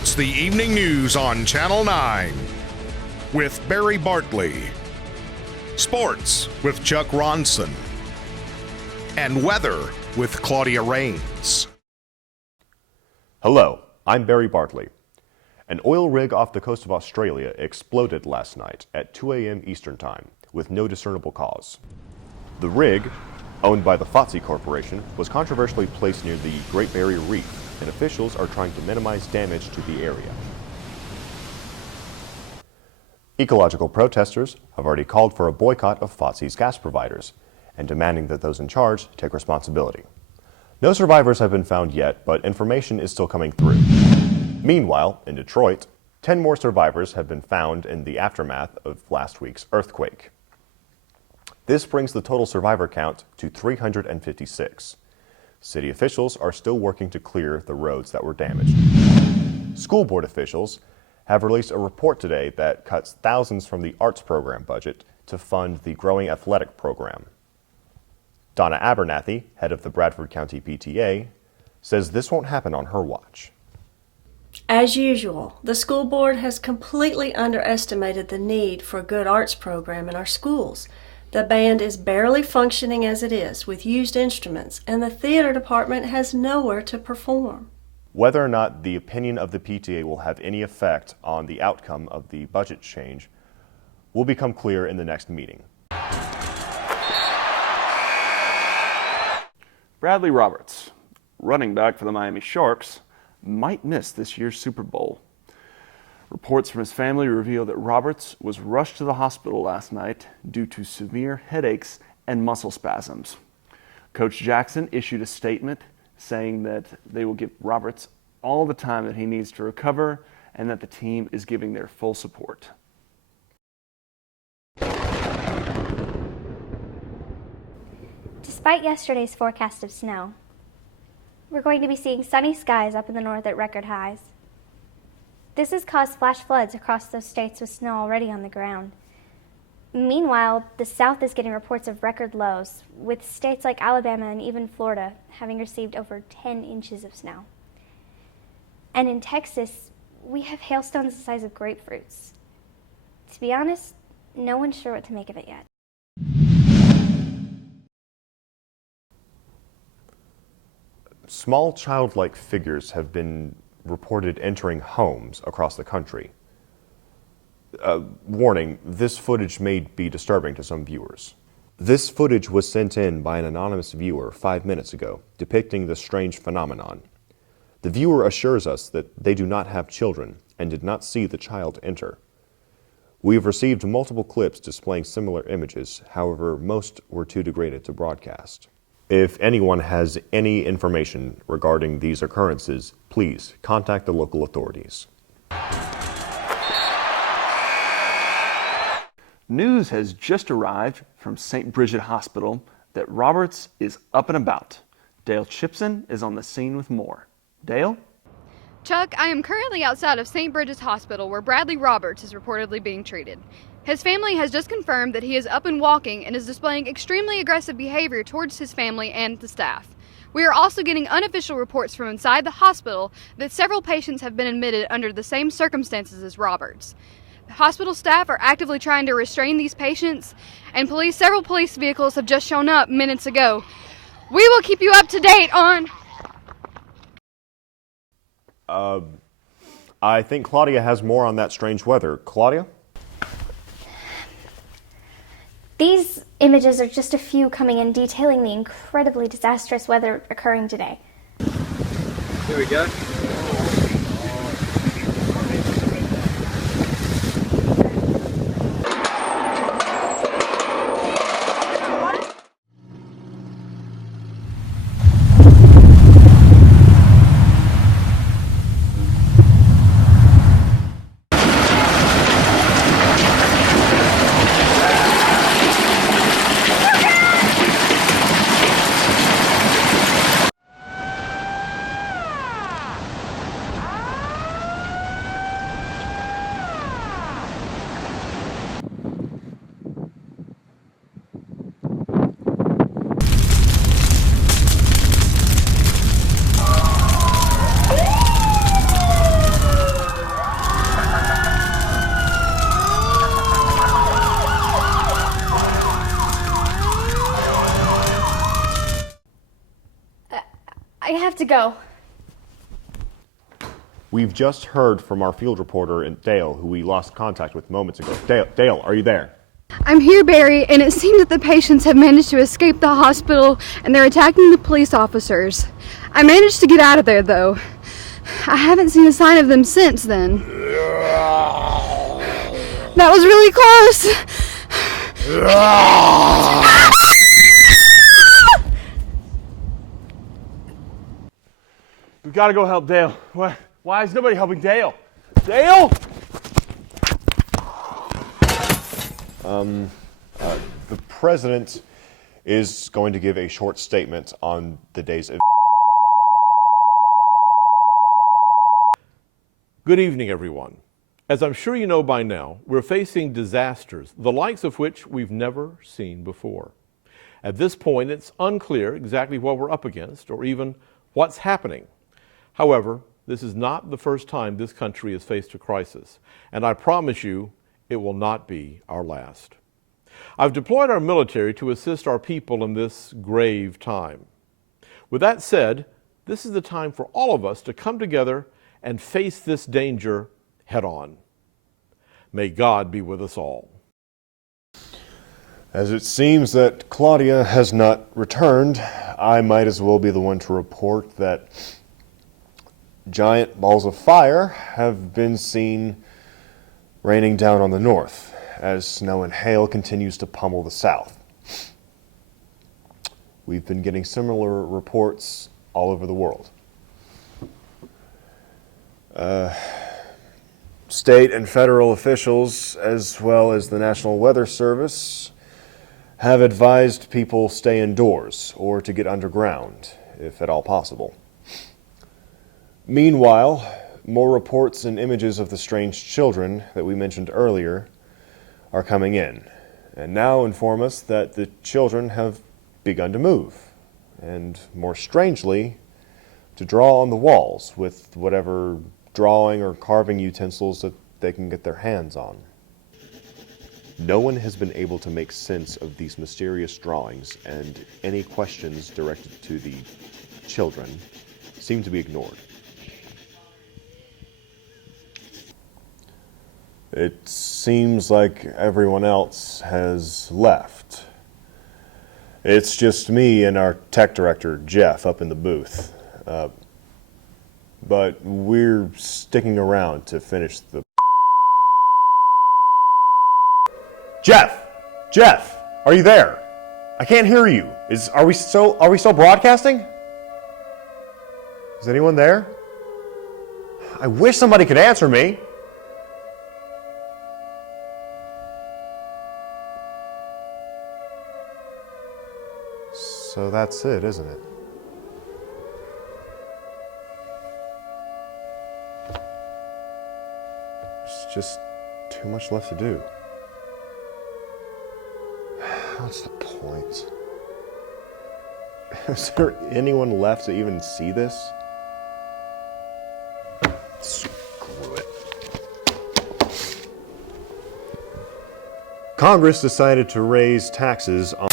It's the evening news on Channel 9 with Barry Bartley, sports with Chuck Ronson, and weather with Claudia Rains. Hello, I'm Barry Bartley. An oil rig off the coast of Australia exploded last night at 2 a.m. Eastern Time with no discernible cause. The rig, owned by the FTSE Corporation, was controversially placed near the Great Barrier Reef, and officials are trying to minimize damage to the area. Ecological protesters have already called for a boycott of FTSE's gas providers and demanding that those in charge take responsibility. No survivors have been found yet, but information is still coming through. Meanwhile, in Detroit, 10 more survivors have been found in the aftermath of last week's earthquake. This brings the total survivor count to 356. City officials are still working to clear the roads that were damaged. School board officials have released a report today that cuts thousands from the arts program budget to fund the growing athletic program. Donna Abernathy, head of the Bradford County PTA, says this won't happen on her watch. As usual, the school board has completely underestimated the need for a good arts program in our schools. The band is barely functioning as it is, with used instruments, and the theater department has nowhere to perform. Whether or not the opinion of the PTA will have any effect on the outcome of the budget change will become clear in the next meeting. Bradley Roberts, running back for the Miami Sharks, might miss this year's Super Bowl. Reports from his family reveal that Roberts was rushed to the hospital last night due to severe headaches and muscle spasms. Coach Jackson issued a statement saying that they will give Roberts all the time that he needs to recover and that the team is giving their full support. Despite yesterday's forecast of snow, we're going to be seeing sunny skies up in the north at record highs. This has caused flash floods across those states with snow already on the ground. Meanwhile, the South is getting reports of record lows, with states like Alabama and even Florida having received over 10 inches of snow. And in Texas, we have hailstones the size of grapefruits. To be honest, no one's sure what to make of it yet. Small childlike figures have been reported entering homes across the country. Warning, this footage may be disturbing to some viewers. This footage was sent in by an anonymous viewer 5 minutes ago, depicting the strange phenomenon. The viewer assures us that they do not have children and did not see the child enter. We have received multiple clips displaying similar images, however, most were too degraded to broadcast. If anyone has any information regarding these occurrences, please contact the local authorities. News has just arrived from St. Bridget Hospital that Roberts is up and about. Dale Chipson is on the scene with more. Dale? Chuck, I am currently outside of St. Bridget's Hospital where Bradley Roberts is reportedly being treated. His family has just confirmed that he is up and walking and is displaying extremely aggressive behavior towards his family and the staff. We are also getting unofficial reports from inside the hospital that several patients have been admitted under the same circumstances as Roberts. The hospital staff are actively trying to restrain these patients, and several police vehicles have just shown up minutes ago. We will keep you up to date on... I think Claudia has more on that strange weather. Claudia? These images are just a few coming in detailing the incredibly disastrous weather occurring today. Here we go. go. We've just heard from our field reporter, Dale, who we lost contact with moments ago. Dale, are you there? I'm here, Barry, and it seems that the patients have managed to escape the hospital and they're attacking the police officers. I managed to get out of there, though. I haven't seen a sign of them since then. That was really close. We've got to go help Dale. Why is nobody helping Dale? Dale! The president is going to give a short statement on the day's event. Good evening, everyone. As I'm sure you know by now, we're facing disasters, the likes of which we've never seen before. At this point, it's unclear exactly what we're up against or even what's happening. However, this is not the first time this country has faced a crisis, and I promise you it will not be our last. I've deployed our military to assist our people in this grave time. With that said, this is the time for all of us to come together and face this danger head on. May God be with us all. As it seems that Claudia has not returned, I might as well be the one to report that giant balls of fire have been seen raining down on the north as snow and hail continues to pummel the south. We've been getting similar reports all over the world. State and federal officials, as well as the National Weather Service, have advised people stay indoors or to get underground, if at all possible. Meanwhile, more reports and images of the strange children that we mentioned earlier are coming in, and now inform us that the children have begun to move, and more strangely, to draw on the walls with whatever drawing or carving utensils that they can get their hands on. No one has been able to make sense of these mysterious drawings, and any questions directed to the children seem to be ignored. It seems like everyone else has left. It's just me and our tech director, Jeff, up in the booth. But we're sticking around to finish the... Jeff, are you there? I can't hear you. Are we still broadcasting? Is anyone there? I wish somebody could answer me. So that's it, isn't it? There's just too much left to do. What's the point? Is there anyone left to even see this? Screw it. Congress decided to raise taxes on